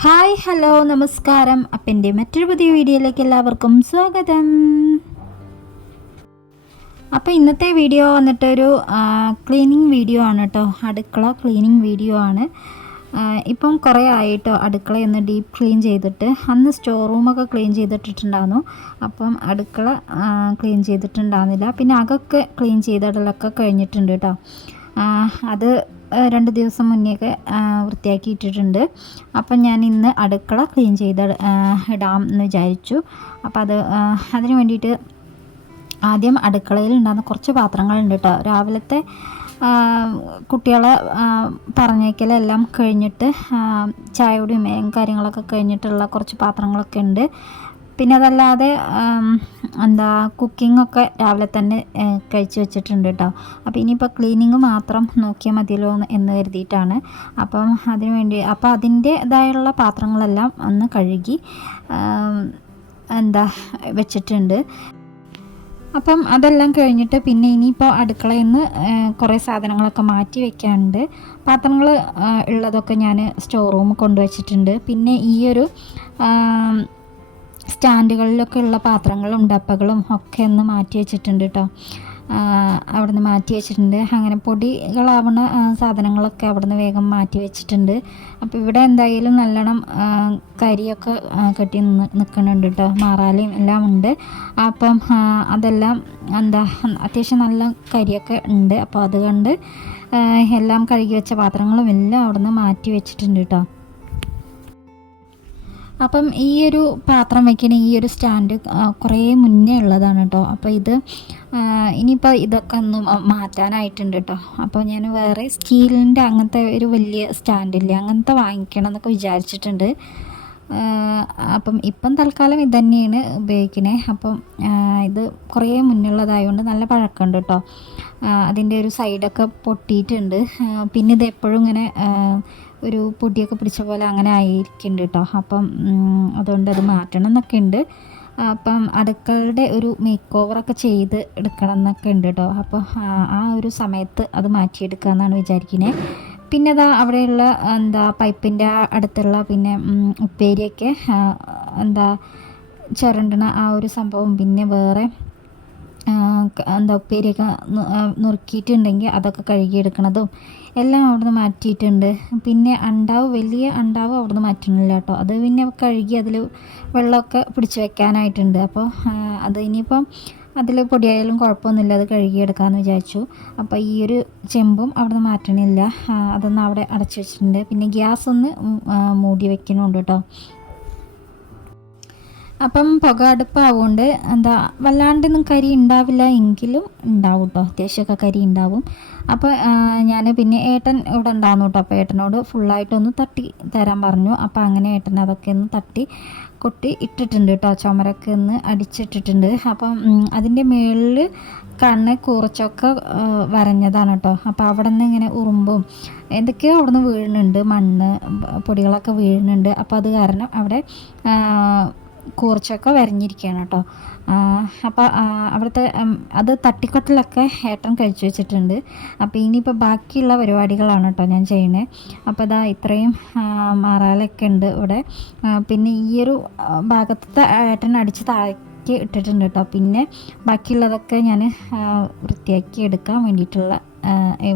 Hi hello നമസ്കാരം. അപ്പം എന്റെ മറ്റൊരു പുതിയ വീഡിയോയിലേക്ക് എല്ലാവർക്കും സ്വാഗതം. അപ്പോൾ ഇന്നത്തെ വീഡിയോ വന്നിട്ടൊരു ക്ലീനിങ് വീഡിയോ ആണ് കേട്ടോ അടുക്കള ക്ലീനിങ് വീഡിയോ ആണ്. ഇപ്പം കുറേ ആയിട്ടോ അടുക്കളയൊന്ന് ഡീപ്പ് ക്ലീൻ ചെയ്തിട്ട് അന്ന് സ്റ്റോർ റൂമൊക്കെ ക്ലീൻ ചെയ്തിട്ടിട്ടുണ്ടായിരുന്നു. അപ്പം അടുക്കള ക്ലീൻ ചെയ്തിട്ടുണ്ടായിരുന്നില്ല. പിന്നെ അകൊക്കെ ക്ലീൻ ചെയ്തിടലൊക്കെ കഴിഞ്ഞിട്ടുണ്ട് കേട്ടോ അത് രണ്ട് ദിവസം മുന്നേയൊക്കെ വൃത്തിയാക്കി ഇട്ടിട്ടുണ്ട് അപ്പം ഞാൻ ഇന്ന് അടുക്കള ക്ലീൻ ചെയ്ത് ഇടാം എന്ന് വിചാരിച്ചു. അപ്പം അത് അതിന് വേണ്ടിയിട്ട് ആദ്യം അടുക്കളയിൽ ഉണ്ടാകുന്ന കുറച്ച് പാത്രങ്ങളുണ്ട് കേട്ടോ. രാവിലത്തെ കുട്ടികളെ പറഞ്ഞേക്കലെല്ലാം കഴിഞ്ഞിട്ട് ചായയുടെയും കാര്യങ്ങളൊക്കെ കഴിഞ്ഞിട്ടുള്ള കുറച്ച് പാത്രങ്ങളൊക്കെ ഉണ്ട്. പിന്നെ അതല്ലാതെ എന്താ കുക്കിംഗ് ഒക്കെ രാവിലെ തന്നെ കഴിച്ചു വെച്ചിട്ടുണ്ട് കേട്ടോ അപ്പോൾ ഇനിയിപ്പോൾ ക്ലീനിങ് മാത്രം നോക്കിയാൽ മതിയല്ലോ എന്ന് കരുതിയിട്ടാണ്. അപ്പം അതിന് വേണ്ടി അപ്പോൾ അതിന്റേതായുള്ള പാത്രങ്ങളെല്ലാം ഒന്ന് കഴുകി എന്താ വെച്ചിട്ടുണ്ട്. അപ്പം അതെല്ലാം കഴിഞ്ഞിട്ട് പിന്നെ ഇനിയിപ്പോൾ അടുക്കളയിൽ നിന്ന് കുറേ സാധനങ്ങളൊക്കെ മാറ്റി വെക്കാനുണ്ട്. പാത്രങ്ങൾ ഉള്ളതൊക്കെ ഞാൻ സ്റ്റോർ റൂമിൽ കൊണ്ടുവച്ചിട്ടുണ്ട്. പിന്നെ ഈ ഒരു സ്റ്റാൻഡുകളിലൊക്കെ ഉള്ള പാത്രങ്ങളും ഡപ്പകളും ഒക്കെ ഒന്ന് മാറ്റി വെച്ചിട്ടുണ്ട് കേട്ടോ അവിടുന്ന് മാറ്റി വെച്ചിട്ടുണ്ട്. അങ്ങനെ പൊടികളാവുന്ന സാധനങ്ങളൊക്കെ അവിടുന്ന് വേഗം മാറ്റി വെച്ചിട്ടുണ്ട്. അപ്പോൾ ഇവിടെ എന്തായാലും നല്ലോണം കരിയൊക്കെ കെട്ടി നിൽക്കുന്നുണ്ട് കേട്ടോ മാറാലയും എല്ലാം ഉണ്ട്. അപ്പം അതെല്ലാം എന്താ അത്യാവശ്യം നല്ല കരിയൊക്കെ ഉണ്ട്. അപ്പോൾ അതുകൊണ്ട് എല്ലാം കഴുകി വെച്ച പാത്രങ്ങളും എല്ലാം അവിടുന്ന് മാറ്റി വെച്ചിട്ടുണ്ട് കേട്ടോ അപ്പം ഈ ഒരു പാത്രം വയ്ക്കണ ഈ ഒരു സ്റ്റാൻഡ് കുറേ മുന്നേ ഉള്ളതാണ് കേട്ടോ അപ്പോൾ ഇത് ഇനിയിപ്പോൾ ഇതൊക്കെ ഒന്ന് മാറ്റാനായിട്ടുണ്ട് കേട്ടോ അപ്പോൾ ഞാൻ വേറെ സ്റ്റീലിന്റെ അങ്ങനത്തെ ഒരു വലിയ സ്റ്റാൻഡില്ലേ അങ്ങനത്തെ വാങ്ങിക്കണം എന്നൊക്കെ വിചാരിച്ചിട്ടുണ്ട്. അപ്പം ഇപ്പം തൽക്കാലം ഇത് തന്നെയാണ് ഉപയോഗിക്കുന്നത് അപ്പം ഇത് കുറേ മുന്നുള്ളതായതുകൊണ്ട് നല്ല പഴക്കമുണ്ട് കേട്ടോ അതിന്റെ ഒരു സൈഡൊക്കെ പൊട്ടിയിട്ടുണ്ട്. പിന്നെ ഇത് എപ്പോഴും ഇങ്ങനെ ഒരു പൊടിയൊക്കെ പിടിച്ച പോലെ അങ്ങനെ ആയിരിക്കുന്നുണ്ട് കേട്ടോ അപ്പം അതുകൊണ്ട് അത് മാറ്റണം എന്നൊക്കെ ഉണ്ട് അപ്പം അടുക്കളുടെ ഒരു മേക്ക് ഓവറൊക്കെ ചെയ്ത് എടുക്കണം എന്നൊക്കെ ഉണ്ട് കേട്ടോ അപ്പോൾ ആ- ഒരു സമയത്ത് അത് മാറ്റിയെടുക്കുക എന്നാണ് വിചാരിക്കുന്നത് പിന്നെ അതാ അവിടെയുള്ള എന്താ പൈപ്പിന്റെ അടുത്തുള്ള പിന്നെ ഉപ്പേരിയൊക്കെ എന്താ ചുരണ്ടണ ആ ഒരു സംഭവം പിന്നെ വേറെ എന്താ ഉപ്പേരിയൊക്കെ നുറുക്കിയിട്ടുണ്ടെങ്കിൽ അതൊക്കെ കഴുകിയെടുക്കണതും എല്ലാം അവിടുന്ന് മാറ്റിയിട്ടുണ്ട്. പിന്നെ അണ്ടാവ് വലിയ അണ്ടാവ് അവിടുന്ന് മാറ്റണില്ല കേട്ടോ. അത് പിന്നെ കഴുകി അതിൽ വെള്ളമൊക്കെ പിടിച്ച് വെക്കാനായിട്ടുണ്ട്. അപ്പോൾ അത് ഇനിയിപ്പം അതിൽ പൊടിയായാലും കുഴപ്പമൊന്നുമില്ല. അത് കഴുകിയെടുക്കാമെന്ന് വിചാരിച്ചു. അപ്പോൾ ഈ ഒരു ചെമ്പും അവിടുന്ന് മാറ്റണില്ല. അതൊന്നും അവിടെ അടച്ചു വെച്ചിട്ടുണ്ട്. പിന്നെ ഗ്യാസ് ഒന്ന് മൂടി വെക്കണമുണ്ട് കേട്ടോ. അപ്പം പുക അടുപ്പാവുകൊണ്ട് എന്താ വല്ലാണ്ടൊന്നും കരി ഉണ്ടാവില്ല എങ്കിലും ഉണ്ടാവും കേട്ടോ അത്യാവശ്യമൊക്കെ കരി ഉണ്ടാവും അപ്പോൾ ഞാൻ പിന്നെ ഏട്ടൻ ഇവിടെ ഉണ്ടാവുന്നു കേട്ടോ അപ്പോൾ ഏട്ടനോട് ഫുള്ളായിട്ടൊന്ന് തട്ടി തരാൻ പറഞ്ഞു. അപ്പോൾ അങ്ങനെ ഏട്ടൻ അതൊക്കെ ഒന്ന് തട്ടി കൊട്ടി ഇട്ടിട്ടുണ്ട് കേട്ടോ ചുമരൊക്കെ ഒന്ന് അടിച്ചിട്ടിട്ടുണ്ട്. അപ്പം അതിന്റെ മുകളിൽ കണ്ണ് കുറച്ചൊക്കെ വരഞ്ഞതാണ് കേട്ടോ അപ്പോൾ അവിടെ നിന്ന് ഇങ്ങനെ ഉറുമ്പും എന്തൊക്കെയോ അവിടെ നിന്ന് വീഴുന്നുണ്ട്. മണ്ണ് പൊടികളൊക്കെ വീഴുന്നുണ്ട്. അപ്പോൾ അത് കാരണം അവിടെ ആ, കൂർച്ചൊക്കെ വരഞ്ഞിരിക്കുകയാണ് കേട്ടോ. അപ്പോൾ അവിടുത്തെ അത് തട്ടിക്കൊട്ടിലൊക്കെ ഏട്ടൻ കഴിച്ചു വെച്ചിട്ടുണ്ട്. അപ്പോൾ ഇനിയിപ്പോൾ ബാക്കിയുള്ള പരിപാടികളാണ് കേട്ടോ ഞാൻ ചെയ്യുന്നത് അപ്പോൾ ഇതാ ഇത്രയും മാറാലൊക്കെ ഉണ്ട് ഇവിടെ. പിന്നെ ഈയൊരു ഭാഗത്തെ ഏട്ടൻ അടിച്ച് താഴേക്ക് ഇട്ടിട്ടുണ്ട് കേട്ടോ. പിന്നെ ബാക്കിയുള്ളതൊക്കെ ഞാൻ വൃത്തിയാക്കി എടുക്കാൻ വേണ്ടിയിട്ടുള്ള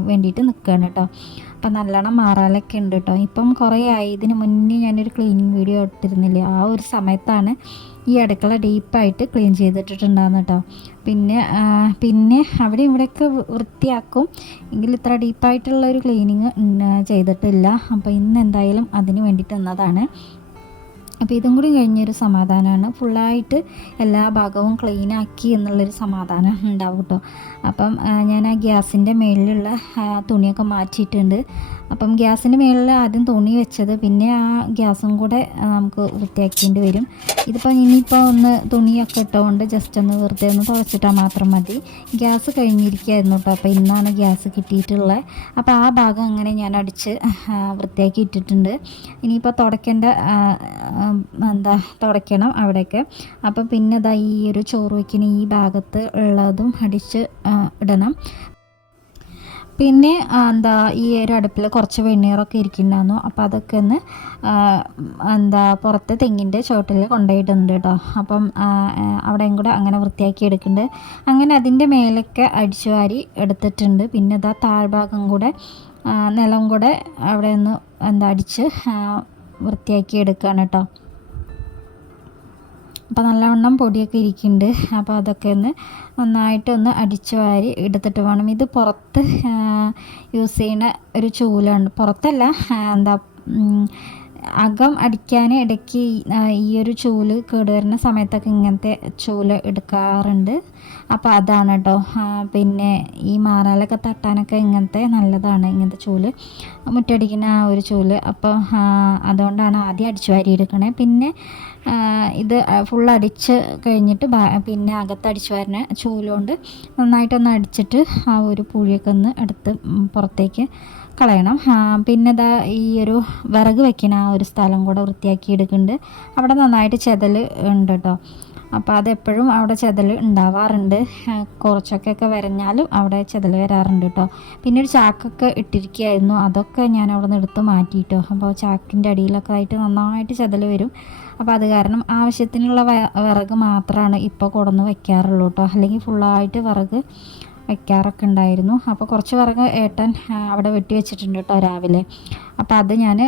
വേണ്ടിയിട്ട് നിൽക്കുകയാണ് കേട്ടോ. അപ്പം നല്ലോണം മാറാലൊക്കെ ഉണ്ട് കേട്ടോ ഇപ്പം കുറേ ആയി. ഇതിന് മുന്നേ ഞാനൊരു ക്ലീനിങ് വീഡിയോ ഇട്ടിരുന്നില്ലേ? ആ ഒരു സമയത്താണ് ഈ അടുക്കള ഡീപ്പായിട്ട് ക്ലീൻ ചെയ്തിട്ടുണ്ടാകുന്നത് കേട്ടോ പിന്നെ പിന്നെ അവിടെ ഇവിടെയൊക്കെ വൃത്തിയാക്കും. എങ്കിൽ ഇത്ര ഡീപ്പായിട്ടുള്ള ഒരു ക്ലീനിങ് ചെയ്തിട്ടില്ല. അപ്പോൾ ഇന്ന് എന്തായാലും അതിന് വേണ്ടിയിട്ട് നിന്നതാണ് അപ്പോൾ ഇതും കൂടി കഴിഞ്ഞൊരു സമാധാനമാണ്. ഫുള്ളായിട്ട് എല്ലാ ഭാഗവും ക്ലീൻ ആക്കി എന്നുള്ളൊരു സമാധാനം ഉണ്ടാവും കേട്ടോ. അപ്പം ഞാൻ ആ ഗ്യാസിന്റെ മേളിലുള്ള തുണിയൊക്കെ മാറ്റിയിട്ടുണ്ട്. അപ്പം ഗ്യാസിന്റെ മേളിൽ ആദ്യം തുണി വെച്ചത് പിന്നെ ആ ഗ്യാസും കൂടെ നമുക്ക് വൃത്തിയാക്കേണ്ടി വരും. ഇതിപ്പോൾ ഇനിയിപ്പോൾ ഒന്ന് തുണിയൊക്കെ ഇട്ടുകൊണ്ട് ജസ്റ്റ് ഒന്ന് വെറുതെ ഒന്ന് തുളച്ചിട്ടാൽ മാത്രം മതി. ഗ്യാസ് കഴിഞ്ഞിരിക്കുകയായിരുന്നു കേട്ടോ. അപ്പോൾ ഇന്നാണ് ഗ്യാസ് കിട്ടിയിട്ടുള്ളത് അപ്പോൾ ആ ഭാഗം അങ്ങനെ ഞാൻ അടിച്ച് വൃത്തിയാക്കി ഇട്ടിട്ടുണ്ട്. ഇനിയിപ്പോൾ ആ, എന്താ തുടയ്ക്കണം അവിടെയൊക്കെ. അപ്പോൾ പിന്നെ ഇതാ ഈ ഒരു ചോറ് വയ്ക്കുന്ന ഈ ഭാഗത്ത് ഉള്ളതും അടിച്ച് ഇടണം. പിന്നെ എന്താ ഈ ഒരു അടുപ്പിൽ കുറച്ച് വെണ്ണീറൊക്കെ ഇരിക്കുന്നുണ്ടായിരുന്നു. അപ്പോൾ അതൊക്കെ ഒന്ന് എന്താ പുറത്ത് തെങ്ങിന്റെ ചോട്ടിൽ കൊണ്ടുപോയിട്ടുണ്ട് കേട്ടോ. അപ്പം അവിടെയും കൂടെ അങ്ങനെ വൃത്തിയാക്കി എടുക്കുന്നുണ്ട്. അങ്ങനെ അതിന്റെ മേലൊക്കെ അടിച്ചു വാരി എടുത്തിട്ടുണ്ട്. പിന്നെ ഇതാ താഴ്ഭാഗം കൂടെ നിലം കൂടെ അവിടെ ഒന്ന് എന്താ അടിച്ച് വൃത്തിയാക്കി എടുക്കുകയാണ് കേട്ടോ അപ്പോൾ നല്ലവണ്ണം പൊടിയൊക്കെ ഇരിക്കുന്നുണ്ട്. അപ്പോൾ അതൊക്കെ ഒന്ന് നന്നായിട്ടൊന്ന് അടിച്ചു വാരി എടുത്തിട്ട് വേണം. ഇത് പുറത്ത് യൂസ് ചെയ്യുന്ന ഒരു ചൂലാണ്. പുറത്തല്ല എന്താ അകം അടിക്കാൻ ഇടയ്ക്ക് ഈ- ഒരു ചൂൽ കേടുവരുന്ന സമയത്തൊക്കെ ഇങ്ങനത്തെ ചൂൽ എടുക്കാറുണ്ട്. അപ്പോൾ അതാണ് കേട്ടോ പിന്നെ ഈ മാറാലൊക്കെ തട്ടാനൊക്കെ ഇങ്ങനത്തെ നല്ലതാണ് ഇങ്ങനത്തെ ചൂൽ. മുറ്റടിക്കുന്ന ആ ഒരു ചൂൽ. അപ്പോൾ അതുകൊണ്ടാണ് ആദ്യം അടിച്ചു വാരി എടുക്കണേ. പിന്നെ ഇത് ഫുൾ അടിച്ച് കഴിഞ്ഞിട്ട് പിന്നെ അകത്ത് അടിച്ചു വരുന്ന ചൂലുകൊണ്ട് നന്നായിട്ടൊന്ന് അടിച്ചിട്ട് ആ ഒരു പുഴിയൊക്കെ ഒന്ന് എടുത്ത് പുറത്തേക്ക് കളയണം. പിന്നെ ഇതാ ഈ ഒരു വിറക് വെക്കണ ആ ഒരു സ്ഥലം കൂടെ വൃത്തിയാക്കി എടുക്കുന്നുണ്ട്. അവിടെ നന്നായിട്ട് ചെതൽ ഉണ്ട് കേട്ടോ അപ്പോൾ അതെപ്പോഴും അവിടെ ചെതൽ ഉണ്ടാവാറുണ്ട്. കുറച്ചൊക്കെ ഒക്കെ വരഞ്ഞാലും അവിടെ ചെതൽ വരാറുണ്ട് കേട്ടോ പിന്നെ ഒരു ചാക്കൊക്കെ ഇട്ടിരിക്കുകയായിരുന്നു. അതൊക്കെ ഞാൻ അവിടെ നിന്ന് എടുത്ത് മാറ്റിയിട്ടോ അപ്പോൾ ചാക്കിന്റെ അടിയിലൊക്കെ ആയിട്ട് നന്നായിട്ട് ചെതൽ വരും. അപ്പോൾ അത് കാരണം ആവശ്യത്തിനുള്ള വിറക് മാത്രമാണ് ഇപ്പോൾ കൊടുന്ന് വെക്കാറുള്ളൂ കേട്ടോ അല്ലെങ്കിൽ ഫുള്ളായിട്ട് വിറക് വെക്കാറൊക്കെ ഉണ്ടായിരുന്നു. അപ്പോൾ കുറച്ച് വിറക് ഏട്ടൻ അവിടെ വെട്ടി വെച്ചിട്ടുണ്ട് കേട്ടോ രാവിലെ. അപ്പോൾ അത് ഞാൻ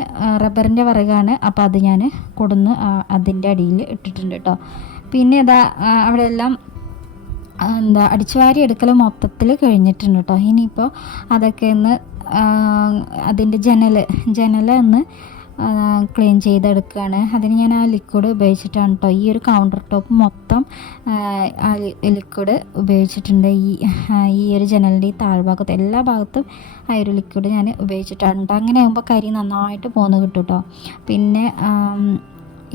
റബ്ബറിന്റെ വിറകാണ്. അപ്പോൾ അത് ഞാൻ കൊടുന്ന് അതിന്റെ അടിയിൽ ഇട്ടിട്ടുണ്ട് കേട്ടോ. പിന്നെ ഇതാ അവിടെ എല്ലാം എന്താ അടിച്ചുവാരി എടുക്കൽ മൊത്തത്തിൽ കഴിഞ്ഞിട്ടുണ്ട് കേട്ടോ. ഇനിയിപ്പോൾ അതൊക്കെ ഒന്ന് അതിന്റെ ജനൽ ജനൽ ഒന്ന് ക്ലീൻ ചെയ്തെടുക്കുകയാണ് അതിന് ഞാൻ ആ ലിക്വിഡ് ഉപയോഗിച്ചിട്ടാണ് കേട്ടോ ഈ ഒരു കൗണ്ടർ ടോപ്പ് മൊത്തം ലിക്വിഡ് ഉപയോഗിച്ചിട്ടുണ്ട്. ഈ ഈ ഒരു ജനലിന്റെ ഈ താഴ്ഭാഗത്ത് എല്ലാ ഭാഗത്തും ആ ഒരു ലിക്വിഡ് ഞാൻ ഉപയോഗിച്ചിട്ടുണ്ട് അങ്ങനെ ആകുമ്പോൾ കരി നന്നായിട്ട് പോന്ന് കിട്ടും കേട്ടോ പിന്നെ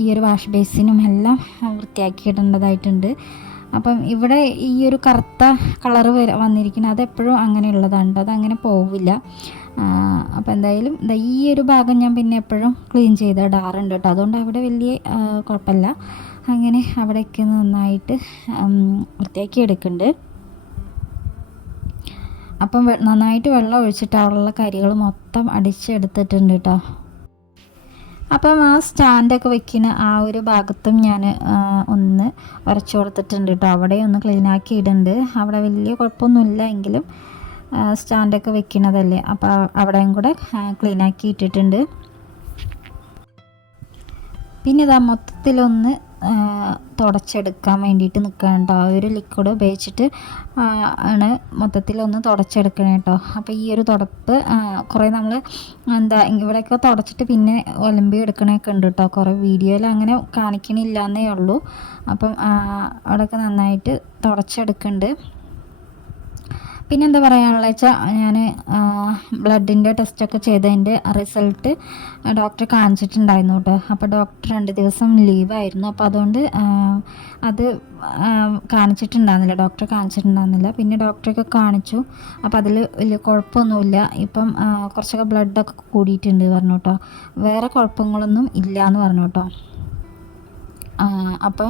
ഈ ഒരു വാഷ് ബേസിനും എല്ലാം വൃത്തിയാക്കി വൃത്തിയാക്കിയിടേണ്ടതായിട്ടുണ്ട്. അപ്പം ഇവിടെ ഈ ഒരു കറുത്ത കളറ് വര വന്നിരിക്കുന്നത് അതെപ്പോഴും അങ്ങനെയുള്ളതാണ് ട്ടോ. അങ്ങനെ പോവില്ല. അപ്പോൾ എന്തായാലും ഈ ഒരു ഭാഗം ഞാൻ പിന്നെ എപ്പോഴും ക്ലീൻ ചെയ്ത് ഇടാറുണ്ട് കേട്ടോ. അതുകൊണ്ട് അവിടെ വലിയ കുഴപ്പമില്ല. അങ്ങനെ അവിടെയൊക്കെ നന്നായിട്ട് വൃത്തിയാക്കി എടുക്കുന്നുണ്ട്. അപ്പം നന്നായിട്ട് വെള്ളം ഒഴിച്ചിട്ട് അവിടെയുള്ള കരികൾ മൊത്തം അടിച്ചെടുത്തിട്ടുണ്ട് കേട്ടോ. അപ്പം ആ സ്റ്റാൻഡൊക്കെ വെക്കുന്ന ആ ഒരു ഭാഗത്തും ഞാൻ ഒന്ന് ഉരച്ചു കൊടുത്തിട്ടുണ്ട് കേട്ടോ അവിടെ ഒന്ന് ക്ലീൻ ഇടുന്നുണ്ട് അവിടെ വലിയ കുഴപ്പമൊന്നുമില്ല എങ്കിലും സ്റ്റാൻഡൊക്കെ വെക്കുന്നതല്ലേ. അപ്പോൾ അവിടെയും കൂടെ ക്ലീൻ ആക്കി ഇട്ടിട്ടുണ്ട്. പിന്നെ ഇതാ മൊത്തത്തിലൊന്ന് തുടച്ചെടുക്കാൻ വേണ്ടിയിട്ട് നിൽക്കണം കേട്ടോ ആ ഒരു ലിക്വിഡ് ഉപയോഗിച്ചിട്ട് ആണ് മൊത്തത്തിലൊന്ന് തുടച്ചെടുക്കണേ കേട്ടോ അപ്പോൾ ഈ ഒരു തുടപ്പ് കുറേ നമ്മൾ എന്താ ഇവിടെയൊക്കെ തുടച്ചിട്ട് പിന്നെ ഒലമ്പി എടുക്കണൊക്കെ ഉണ്ട് കേട്ടോ കുറേ വീഡിയോയിൽ അങ്ങനെ കാണിക്കണില്ല എന്നേ ഉള്ളൂ. അപ്പം അവിടെയൊക്കെ നന്നായിട്ട് തുടച്ചെടുക്കുന്നുണ്ട് പിന്നെ എന്താ പറയാനുള്ള വെച്ചാൽ ഞാൻ ബ്ലഡിന്റെ ടെസ്റ്റൊക്കെ ചെയ്തതിന്റെ റിസൾട്ട് ഡോക്ടറെ കാണിച്ചിട്ടുണ്ടായിരുന്നു കേട്ടോ. അപ്പോൾ ഡോക്ടർ രണ്ട് ദിവസം ലീവായിരുന്നു. അപ്പോൾ അതുകൊണ്ട് അത് കാണിച്ചിട്ടുണ്ടായിരുന്നില്ല. ഡോക്ടറെ കാണിച്ചിട്ടുണ്ടായിരുന്നില്ല. പിന്നെ ഡോക്ടറെയൊക്കെ കാണിച്ചു. അപ്പോൾ അതിൽ വലിയ കുഴപ്പമൊന്നുമില്ല. ഇപ്പം കുറച്ചൊക്കെ ബ്ലഡൊക്കെ കൂടിയിട്ടുണ്ട് പറഞ്ഞു കേട്ടോ വേറെ കുഴപ്പങ്ങളൊന്നും ഇല്ല എന്ന് പറഞ്ഞു കേട്ടോ അപ്പോൾ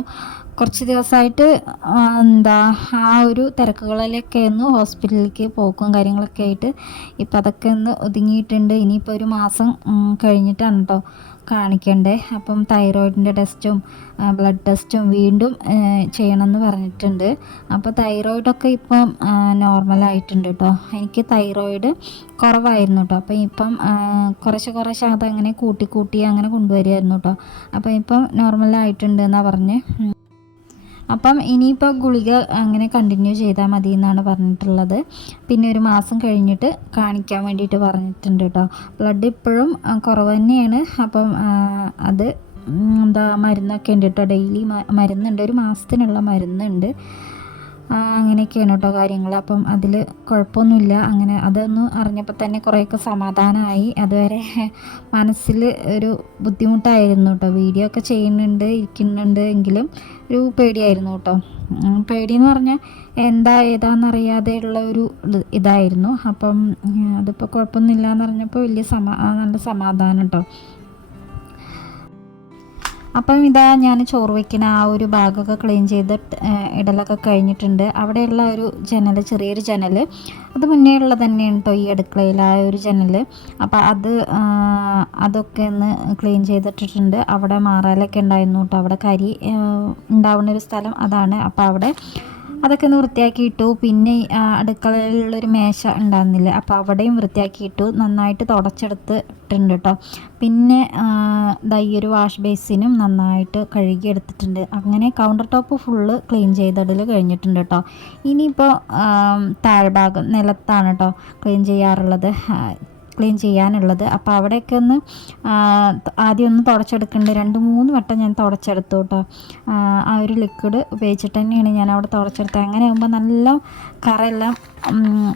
കുറച്ച് ദിവസമായിട്ട് എന്താ ആ ഒരു തിരക്കുകളിലൊക്കെ ഒന്ന് ഹോസ്പിറ്റലിലേക്ക് പോക്കും കാര്യങ്ങളൊക്കെ ആയിട്ട്. ഇപ്പം അതൊക്കെ ഒന്ന് ഒതുങ്ങിയിട്ടുണ്ട്. ഇനിയിപ്പോൾ ഒരു മാസം കഴിഞ്ഞിട്ടാണ് കേട്ടോ കാണിക്കണ്ടേ. അപ്പം തൈറോയിഡിന്റെ ടെസ്റ്റും ബ്ലഡ് ടെസ്റ്റും വീണ്ടും ചെയ്യണം എന്ന് പറഞ്ഞിട്ടുണ്ട്. അപ്പോൾ തൈറോയിഡൊക്കെ ഇപ്പം നോർമലായിട്ടുണ്ട് കേട്ടോ എനിക്ക് തൈറോയിഡ് കുറവായിരുന്നു കേട്ടോ അപ്പം ഇപ്പം കുറച്ച് കുറച്ച് അതങ്ങനെ കൂട്ടി കൂട്ടി അങ്ങനെ കൊണ്ടുവരികയായിരുന്നു കേട്ടോ അപ്പം ഇപ്പം നോർമലായിട്ടുണ്ട് എന്നാണ് പറഞ്ഞ്. അപ്പം ഇനിയിപ്പോൾ ഗുളിക അങ്ങനെ കണ്ടിന്യൂ ചെയ്താൽ മതി എന്നാണ് പറഞ്ഞിട്ടുള്ളത്. പിന്നെ ഒരു മാസം കഴിഞ്ഞിട്ട് കാണിക്കാൻ വേണ്ടിയിട്ട് പറഞ്ഞിട്ടുണ്ട് കേട്ടോ ബ്ലഡ് ഇപ്പോഴും കുറവ് തന്നെയാണ്. അപ്പം അത് എന്താ മരുന്നൊക്കെ ഉണ്ട് കേട്ടോ ഡെയിലി മരുന്നുണ്ട്. ഒരു മാസത്തിനുള്ള മരുന്നുണ്ട്. അങ്ങനെയൊക്കെയാണ് കേട്ടോ കാര്യങ്ങൾ അപ്പം അതിൽ കുഴപ്പമൊന്നുമില്ല. അങ്ങനെ അതൊന്ന് അറിഞ്ഞപ്പോൾ തന്നെ കുറേയൊക്കെ സമാധാനമായി. അതുവരെ മനസ്സിൽ ഒരു ബുദ്ധിമുട്ടായിരുന്നു കേട്ടോ വീഡിയോ ഒക്കെ ചെയ്യുന്നുണ്ട് ഇരിക്കുന്നുണ്ട് എങ്കിലും ഒരു പേടിയായിരുന്നു കേട്ടോ പേടി പേടിയെന്ന് പറഞ്ഞാൽ എന്താ ഏതാണെന്നറിയാതെയുള്ള ഒരു ഇത് ഇതായിരുന്നു. അപ്പം അതിപ്പോൾ കുഴപ്പമൊന്നുമില്ല എന്ന് പറഞ്ഞപ്പോൾ വലിയ സമാ നല്ല സമാധാനം കേട്ടോ അപ്പം ഇതാ ഞാൻ ചോറ് വയ്ക്കുന്ന ആ ഒരു ഭാഗമൊക്കെ ക്ലീൻ ചെയ്ത് ഇടലൊക്കെ കഴിഞ്ഞിട്ടുണ്ട്. അവിടെയുള്ള ഒരു ജനൽ ചെറിയൊരു ജനൽ അത് മുന്നേ ഉള്ളത് തന്നെയാണ് കേട്ടോ ഈ അടുക്കളയിൽ ആ ഒരു ജനൽ അപ്പോൾ അത് അതൊക്കെ ഒന്ന് ക്ലീൻ ചെയ്തിട്ടിട്ടുണ്ട്. അവിടെ മാറാലൊക്കെ ഉണ്ടായിരുന്നു കേട്ടോ അവിടെ കരി ഉണ്ടാവുന്ന ഒരു സ്ഥലം അതാണ്. അപ്പോൾ അവിടെ അതൊക്കെ ഒന്ന് വൃത്തിയാക്കിയിട്ടു പിന്നെ ഈ, ആ, അടുക്കളയിലുള്ളൊരു മേശ ഉണ്ടായിരുന്നില്ല അപ്പോൾ അവിടെയും വൃത്തിയാക്കി ഇട്ടു. നന്നായിട്ട് തുടച്ചെടുത്തിട്ടുണ്ട് കേട്ടോ പിന്നെ ഒരു വാഷ് ബേസിനും നന്നായിട്ട് കഴുകി എടുത്തിട്ടുണ്ട്. അങ്ങനെ കൗണ്ടർ ടോപ്പ് ഫുള്ള് ക്ലീൻ ചെയ്തിടൽ കഴിഞ്ഞിട്ടുണ്ട് കേട്ടോ ഇനിയിപ്പോൾ താഴ്ഭാഗം നിലത്താണ് കേട്ടോ ക്ലീൻ ചെയ്യാറുള്ളത്. ക്ലീൻ ചെയ്യാനുള്ളത്. അപ്പോൾ അവിടെയൊക്കെ ഒന്ന് ആദ്യം ഒന്ന് തുടച്ചെടുക്കേണ്ടത് രണ്ട് മൂന്ന് വട്ടം ഞാൻ തുടച്ചെടുത്തു കേട്ടോ ആ, ഒരു ലിക്വിഡ് ഉപയോഗിച്ചിട്ട് തന്നെയാണ് ഞാൻ അവിടെ തുടച്ചെടുത്തത്. അങ്ങനെ ആകുമ്പോൾ നല്ല കറയെല്ലാം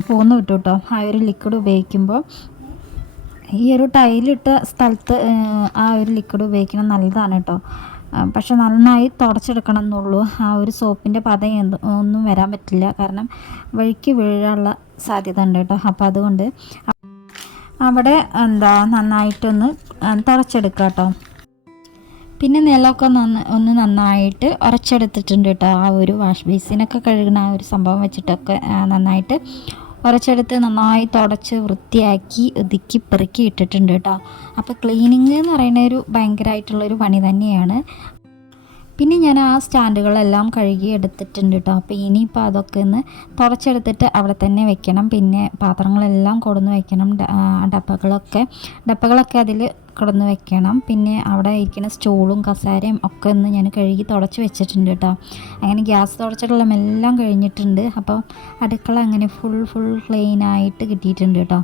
പോന്നു കിട്ടും കേട്ടോ ആ ഒരു ലിക്വിഡ് ഉപയോഗിക്കുമ്പോൾ ഈ ഒരു ടൈലിട്ട സ്ഥലത്ത് ആ ഒരു ലിക്വിഡ് ഉപയോഗിക്കണം നല്ലതാണ് കേട്ടോ പക്ഷെ നന്നായി തുടച്ചെടുക്കണം എന്നുള്ളൂ. ആ ഒരു സോപ്പിന്റെ പത ഒന്നും വരാൻ പറ്റില്ല. കാരണം വഴിക്ക് വീഴാനുള്ള സാധ്യത ഉണ്ട് കേട്ടോ അപ്പോൾ അതുകൊണ്ട് അവിടെ എന്താ നന്നായിട്ടൊന്ന് ആ, തുടച്ചെടുക്കുക കേട്ടോ പിന്നെ നിലമൊക്കെ നന്ന ഒന്ന് നന്നായിട്ട് ഉറച്ചെടുത്തിട്ടുണ്ട് കേട്ടോ ആ ഒരു വാഷ് ബേസിനൊക്കെ കഴുകുന്ന ആ ഒരു സംഭവം വെച്ചിട്ടൊക്കെ നന്നായിട്ട് ഉറച്ചെടുത്ത് നന്നായി തുടച്ച് വൃത്തിയാക്കി ഒതുക്കി പെറുക്കി ഇട്ടിട്ടുണ്ട് കേട്ടോ അപ്പോൾ ക്ലീനിങ് എന്ന് പറയുന്ന ഒരു ഭയങ്കരമായിട്ടുള്ളൊരു പണി തന്നെയാണ്. പിന്നെ ഞാൻ ആ സ്റ്റാൻഡുകളെല്ലാം കഴുകി എടുത്തിട്ടുണ്ട് കേട്ടോ അപ്പോൾ ഇനിയിപ്പോൾ അതൊക്കെ ഒന്ന് തുടച്ചെടുത്തിട്ട് അവിടെ തന്നെ വെക്കണം. പിന്നെ പാത്രങ്ങളെല്ലാം കൊടുന്ന് വെക്കണം. ഡപ്പകളൊക്കെ. ഡപ്പകളൊക്കെ അതിൽ കിടന്ന് വെക്കണം. പിന്നെ അവിടെ ഇരിക്കുന്ന സ്റ്റൂളും കസാരയും ഒക്കെ ഒന്ന് ഞാൻ കഴുകി തുടച്ച് വെച്ചിട്ടുണ്ട് കേട്ടോ അങ്ങനെ ഗ്യാസ് തുടച്ചിട്ടുള്ള എല്ലാം കഴിഞ്ഞിട്ടുണ്ട്. അപ്പോൾ അടുക്കള അങ്ങനെ ഫുൾ ഫുൾ ക്ലീൻ ആയിട്ട് കിട്ടിയിട്ടുണ്ട് കേട്ടോ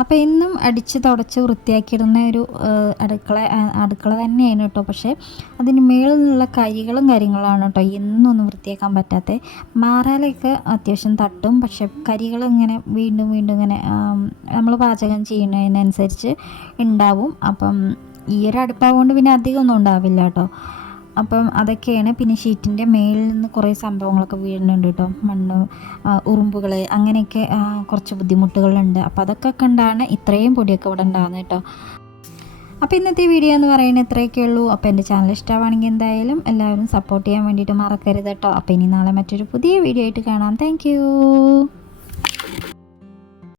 അപ്പോൾ എന്നും അടിച്ച് തുടച്ച് വൃത്തിയാക്കിയിടുന്ന ഒരു അടുക്കള അടുക്കള തന്നെയാണ് കേട്ടോ. പക്ഷേ അതിന് മേളിൽ നിന്നുള്ള കരികളും കാര്യങ്ങളാണ് കേട്ടോ എന്നൊന്നും വൃത്തിയാക്കാൻ പറ്റാത്ത. മാറാലൊക്കെ അത്യാവശ്യം തട്ടും. പക്ഷേ കരികൾ ഇങ്ങനെ വീണ്ടും വീണ്ടും ഇങ്ങനെ നമ്മൾ പാചകം ചെയ്യുന്നതിനനുസരിച്ച് ഉണ്ടാവും. അപ്പം ഈ ഒരു അടുപ്പാവുകൊണ്ട് പിന്നെ അധികം ഒന്നും ഉണ്ടാവില്ല കേട്ടോ. അപ്പം അതൊക്കെയാണ് പിന്നെ ഷീറ്റിന്റെ മേളിൽ നിന്ന് കുറേ സംഭവങ്ങളൊക്കെ വീഴുന്നുണ്ട് കേട്ടോ. മണ്ണ് ഉറുമ്പുകൾ അങ്ങനെയൊക്കെ കുറച്ച് ബുദ്ധിമുട്ടുകളുണ്ട്. അപ്പോൾ അതൊക്കെ കണ്ടാണ് ഇത്രയും പൊടിയൊക്കെ ഇവിടെ ഉണ്ടാകുന്നത് കേട്ടോ. അപ്പോൾ ഇന്നത്തെ വീഡിയോ എന്ന് പറയുന്നത് ഇത്രയൊക്കെ ഉള്ളൂ. അപ്പോൾ എന്റെ ചാനൽ ഇഷ്ടമാണെങ്കിൽ എന്തായാലും എല്ലാവരും സപ്പോർട്ട് ചെയ്യാൻ വേണ്ടിയിട്ട് മറക്കരുത് കേട്ടോ. അപ്പോൾ ഇനി നാളെ മറ്റൊരു പുതിയ വീഡിയോ ആയിട്ട് കാണാം. താങ്ക്